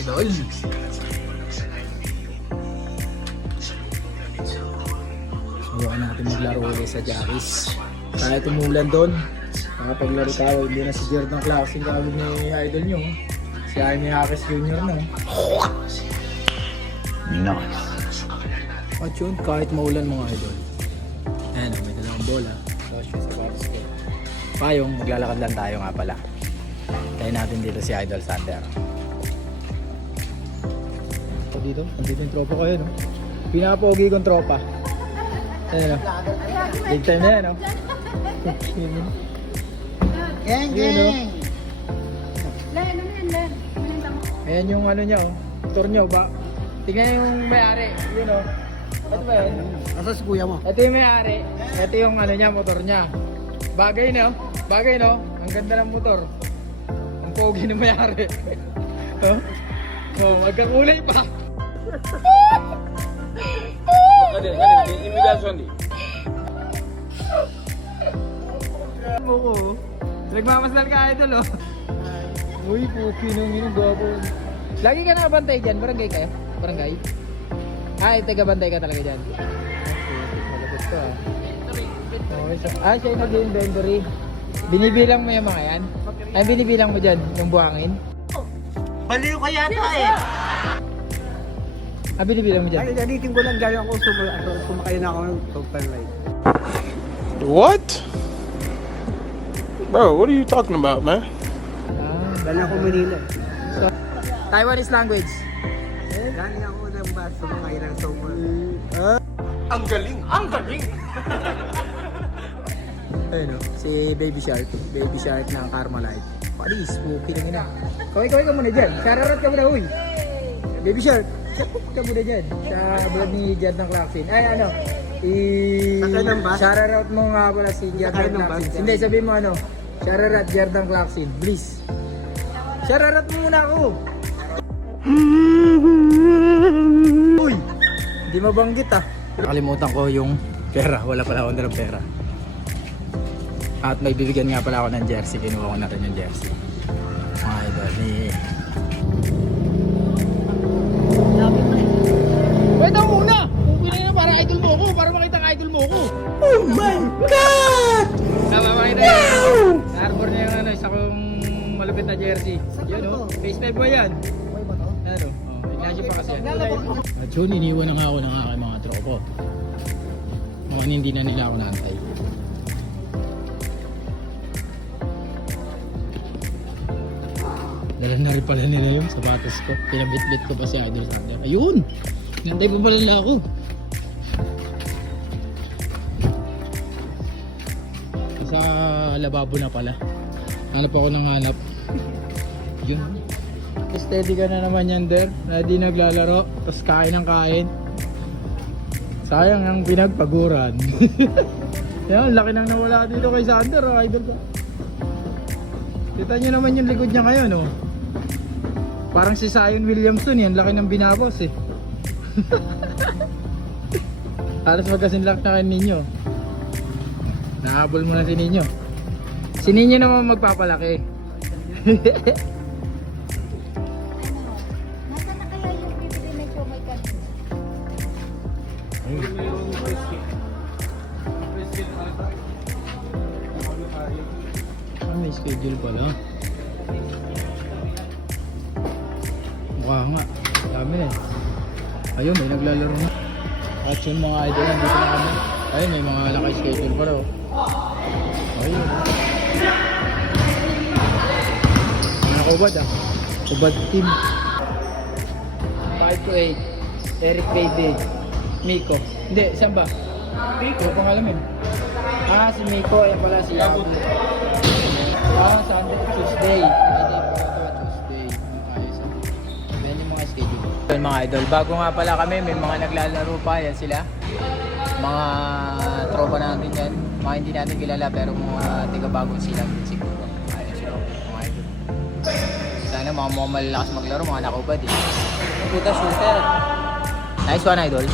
idol. Subukan natin maglaro ulit sa Jackies. Kahit umulan doon, nakapaglaro tayo. Hindi na si Jordan Clarkson kawin ni idol nyo. Si Jaime Jaquez Jr. no. Nice. At yun, kahit maulan mga idol. Ayan, may dalawang bola. Tapos yun sa box ko. Payong, maglalakad lang tayo nga pala. Tayo natin dito si Idol Sander. So dito, nandito yung tropa ko yun. No? Pinapogi kong tropa. Ayan o. Big time na yan o. Gang, Yun, no? gang! Ayan yung ano niya o. Motor niya ba? Tingnan yung may-ari. Yun o. Ito ba yun? Asa si kuya mo? Ito yung may-ari. Ito yung ano niya, motor niya. Bagay no? Bagay no? Ang ganda ng motor. Ang pogi ng may-ari. Oh? Oh, magkakulay pa. Buko. Nagmamasal ka idol oh. Uy, puki nung inong gwapo. Lagi ka nakabantay dyan, barangay kayo? Barangay? Ay, taga-bantay ka talaga dyan. Malapit ko ah. Okay, so, siya yung nag-inventory. Binibilang mo yung mga yan? Ay, binibilang mo dyan, yung buhangin? Baliw ka yata eh! Binibilang mo dyan? Ay, galitin ko lang gaya ako sumakay na ako ng super light. What? Bro, what are you talking about, man? Galing ako Manila. So, Taiwanese language. Galing ako ng bus sumakay ng super. Ang galing! Ang galing! Ayun o, si Baby Shark. Baby Shark ng Carmelite. Palis, spooky lang yun ah. Kaway ka muna dyan. Shararat ka muna, huy. Baby Shark, shararat ka muna dyan. Sa vlog ni Jordan Clarkson. Ay ano, Sakay ng bus? shararat mo nga pala si Sakay Jordan ng bus? Clarkson. Hindi, sabihin mo ano, shararat Jordan Clarkson. Please. Shararat mo muna ako. Uy, hindi mabanggit ah. Nakalimutan ko yung pera. Wala pala akong dalang pera. At may bibigyan nga pala ako ng jersey. Kinuha ko na rin yung jersey. Mga idol ni... Wait ako muna! Pupili na para idol mo ako. Para makita ang idol mo ako. Oh my God! Tama makita yun. Harbor niya yung ano, isa kong malupit na jersey. Yan o. Face 5 ba yan? Yan o. Ignacio pa kasi yan. At yun, iniwan na nga ako ng aking mga tropo. Mukhang hindi na nila ako naantay. Dala na rin pala nila yung sapatos ko. Pinabit-bit ko pa si Idol Sander. Ayun! Nantay pa pala nila ako. Sa lababo na pala. Hanap ako ng hanap. Yun. Steady ka na naman yan, Der. Ready naglalaro. Tapos kain ng kain. Sayang ang pinagpaguran. Yan, laki nang nawala dito kay Sander, oh, idol ko. Kita nyo naman yung likod niya ngayon, oh. Parang si Zion Williamson yan, laki ng binabos eh. Halos magkasinlak na kayo ninyo. Nahabol mo na si Ninyo. Si Ninyo naman magpapalaki. Nasaan na kaya yung bibili na siomay kanina? May schedule pala. Mukha nga. Dami eh. Ayun, may naglalaro na. At yun mga idol, nandito na kami. Ayun, may mga naka-schedule pala oh. Ayun. Mga kubad ah. Kubad team. 5 to 8. Eric David. Miko. Hindi, saan ba? Miko. Ano pangalan mo? Si Miko. Ayan pala si Yabu. Sunday, Tuesday. Tuesday. Ayos. Yan yung mga schedule. Yun mga idol. Bago nga pala kami, may mga naglalaro pa. Yan sila. Mga tropa natin yan. Mga hindi natin kilala pero mga tiga-bagong silang din siguro. Ayun sila mga idol. Sana mga malalakas maglaro, mga nakubad eh. Puta shooter. Nice one idol.